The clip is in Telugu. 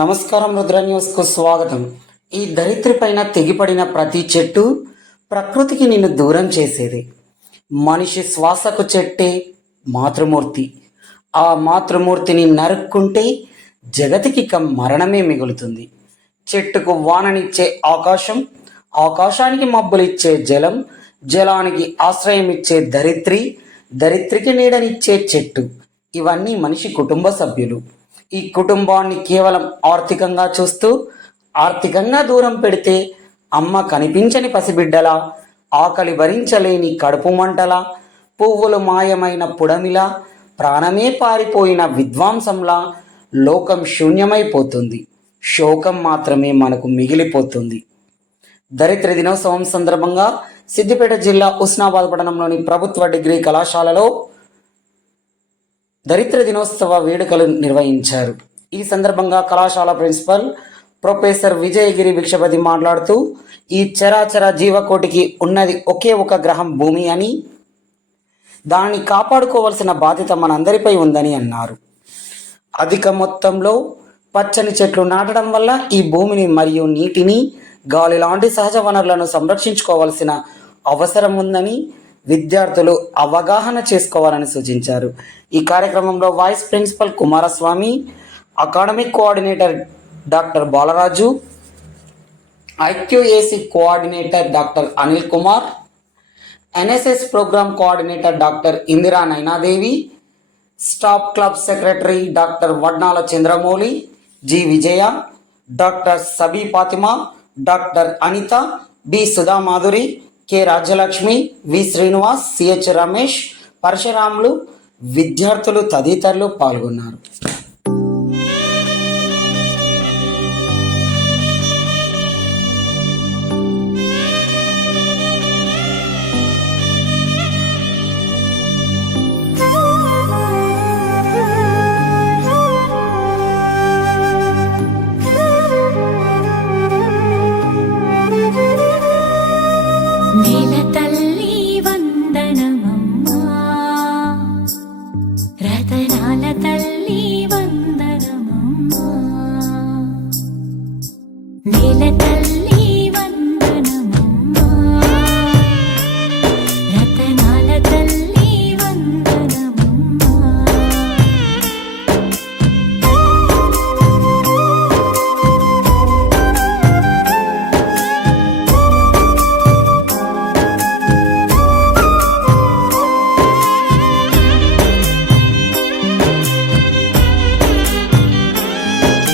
నమస్కారం రుద్ర న్యూస్కు స్వాగతం. ఈ ధరిత్రి పైన తెగిపడిన ప్రతి చెట్టు ప్రకృతికి నిన్ను దూరం చేసేది. మనిషి శ్వాసకు చెట్టే మాతృమూర్తి. ఆ మాతృమూర్తిని నరుక్కుంటే జగతికి ఇక మరణమే మిగులుతుంది. చెట్టుకు వాననిచ్చే ఆకాశం ఆకాశానికి మబ్బులిచ్చే జలం జలానికి ఆశ్రయం ఇచ్చే దరిత్రి దరిత్రికి నీడనిచ్చే చెట్టు. ఇవన్నీ మనిషి కుటుంబ సభ్యులు. ఈ కుటుంబాన్ని కేవలం ఆర్థికంగా చూస్తూ ఆర్థికంగా దూరం పెడితే అమ్మ కనిపించని పసిబిడ్డలా ఆకలి భరించలేని కడుపు మంటలా పువ్వులు మాయమైన పుడమిలా ప్రాణమే పారిపోయిన విద్వాంసంలా లోకం శూన్యమైపోతుంది. శోకం మాత్రమే మనకు మిగిలిపోతుంది. దరిద్ర దినోత్సవం సందర్భంగా సిద్దిపేట జిల్లా ఉస్నాబాద్ పట్టణంలోని ప్రభుత్వ డిగ్రీ కళాశాలలో దరిద్ర దినోత్సవ వేడుకలు నిర్వహించారు. ఈ సందర్భంగా కళాశాల ప్రిన్సిపల్ ప్రొఫెసర్ విజయగిరి భిక్షపతి మాట్లాడుతూ ఈ చరాచర జీవకోటికి ఉన్నది ఒకే ఒక గ్రహం భూమి అని దాన్ని కాపాడుకోవాల్సిన బాధ్యత మనందరిపై ఉందని అన్నారు. అధిక మొత్తంలో పచ్చని చెట్లు నాటడం వల్ల ఈ భూమిని మరియు నీటిని గాలి లాంటి సహజ వనరులను సంరక్షించుకోవాల్సిన అవసరం ఉందని విద్యార్థులు అవగాహన చేసుకోవాలని సూచించారు. ఈ కార్యక్రమంలో vice principal Kumaraswamy academic coordinator doctor Balaraju IQAC coordinator doctor Anil Kumar NSS programme coordinator doctor Indira Nainadevi staff club secretary doctor Vadnala Chandramouli G Vijaya doctor Sabi Fatima doctor Anitha B Sudhamadhuri K Rajyalakshmi V Srinivas CH Ramesh Parasuramulu విద్యార్థులు తదితరులు పాల్గొన్నారు. Dile